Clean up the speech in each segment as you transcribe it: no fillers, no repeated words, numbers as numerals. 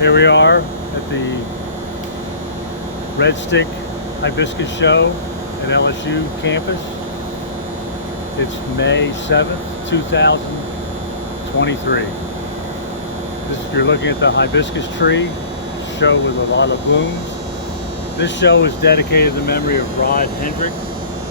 Here we are at the Red Stick Hibiscus Show at LSU campus. It's May 7th, 2023. You're looking at the hibiscus tree show with a lot of blooms. This show is dedicated to the memory of Hendrick,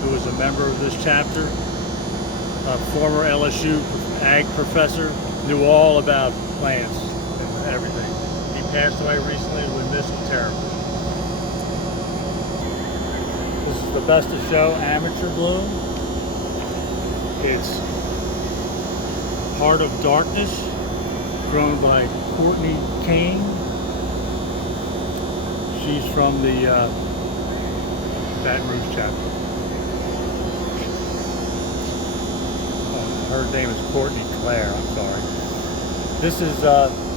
who was a member of this chapter, a former LSU ag professor, knew all about plants and everything. He passed away recently and we miss him terribly. This is the best of show amateur bloom. It's Heart of Darkness, grown by Courtney Kane. She's from the Baton Rouge chapter. Her name is Courtney Claire, I'm sorry. This is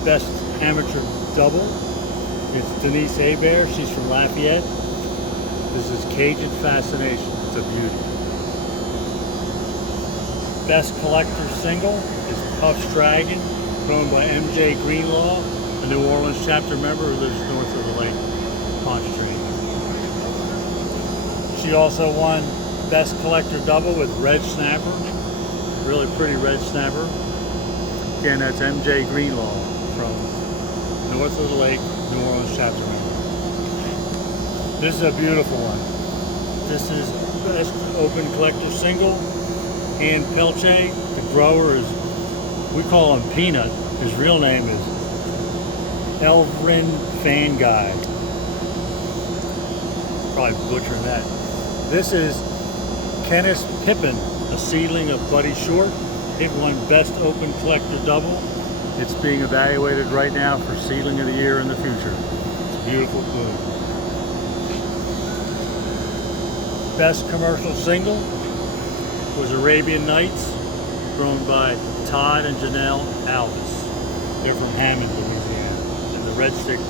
Best Amateur Double. It's Denise Hebert, she's from Lafayette. This is Cajun Fascination, it's a beauty. Best Collector Single is Puff's Dragon, grown by MJ Greenlaw, a New Orleans chapter member who lives north of the lake, Pontchartrain. She also won Best Collector Double with Red Snapper. Really pretty red snapper. Again, that's MJ Greenlaw from north of the lake, New Orleans chapter member. This is a beautiful one. This is Best Open Collector Single, Ann Pelche. The grower is, we call him Peanut. His real name is Elvrin Fan Guy. Probably butchering that. This is Kenneth Pippin, a seedling of Buddy Short. It won Best Open Collector Double. It's being evaluated right now for Seedling of the Year in the future. It's a beautiful bloom. Best Commercial Single was Arabian Nights, grown by Todd and Janelle Alvis. They're from Hammond, Louisiana, and the Red Stick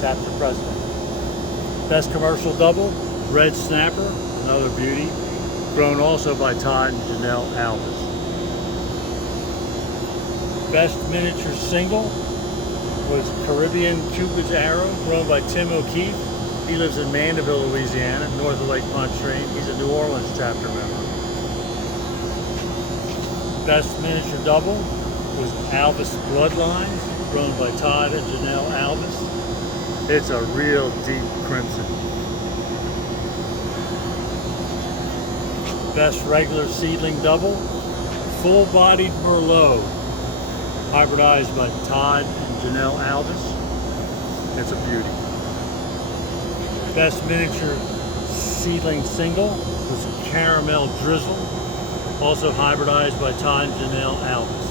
chapter president. Best Commercial Double, Red Snapper, another beauty, grown also by Todd and Janelle Alvis. Best Miniature Single was Caribbean Cupid's Arrow, grown by Tim O'Keefe. He lives in Mandeville, Louisiana, north of Lake Pontchartrain. He's a New Orleans chapter member. Best Miniature Double was Alvis Bloodlines, grown by Todd and Janelle Alvis. It's a real deep crimson. Best Regular Seedling Double, Full-Bodied Merlot, hybridized by Todd and Janelle Alvis. It's a beauty. Best Miniature Seedling Single was Caramel Drizzle, also hybridized by Todd and Janelle Alvis.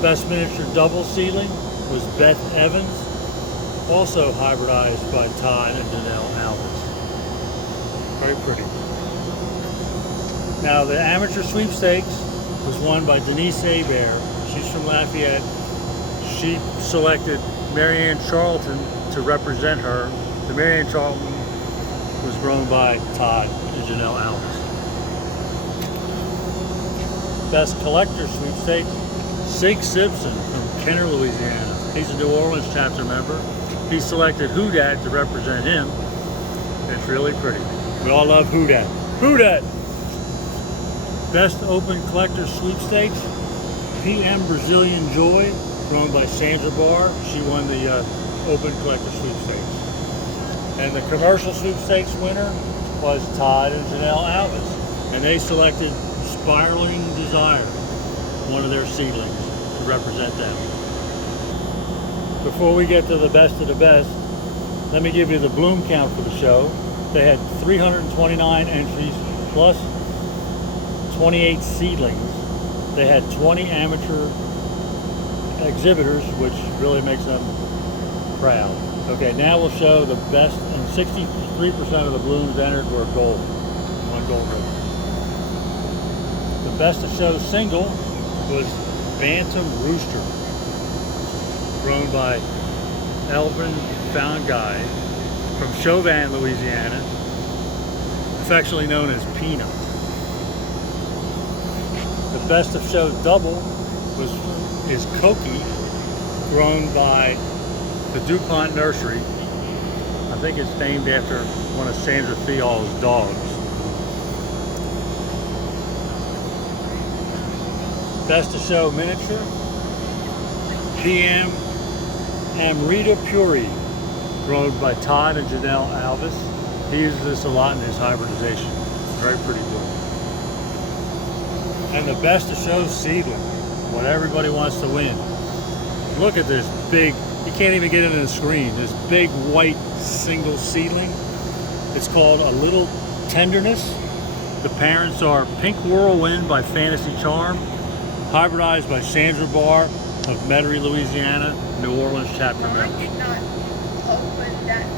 Best Miniature Double Seedling was Beth Evans, also hybridized by Todd and Janelle Alvis. Very pretty. Now the amateur sweepstakes was won by Denise Hebert. She's from Lafayette. She selected Marianne Charlton to represent her. The Marianne Charlton was grown by Todd and Janelle Alvis. Best Collector Sweepstakes, Sig Simpson from Kenner, Louisiana. He's a New Orleans chapter member. He selected Who Dat to represent him. It's really pretty. We all love Who Dat. Who Dat! Best Open Collector Sweepstakes, PM Brazilian Joy, grown by Sandra Barr. She won the Open Collector Sweepstakes. And the Commercial Sweepstakes winner was Todd and Janelle Alvis. And they selected Spiraling Desire, one of their seedlings, to represent them. Before we get to the best of the best, let me give you the bloom count for the show. They had 329 entries plus 28 seedlings. They had 20 amateur exhibitors, which really makes them proud. Okay, now we'll show the best, and 63% of the blooms entered were gold, one gold ribbon. The best of show single was Bantam Rooster, grown by Elvin Found Guy from Chauvin, Louisiana, affectionately known as Peanut. The best of show double was is Cokie, grown by the DuPont Nursery. I think it's named after one of Sandra Thial's dogs. Best of Show miniature, PM Amrita Puri, grown by Todd and Janelle Alvis. He uses this a lot in his hybridization. Very pretty blue. And the Best of Show seedling, what everybody wants to win. Look at this big, you can't even get it in the screen, this big white single seedling. It's called A Little Tenderness. The parents are Pink Whirlwind by Fantasy Charm, hybridized by Sandra Barr of Metairie, Louisiana, New Orleans chapter member.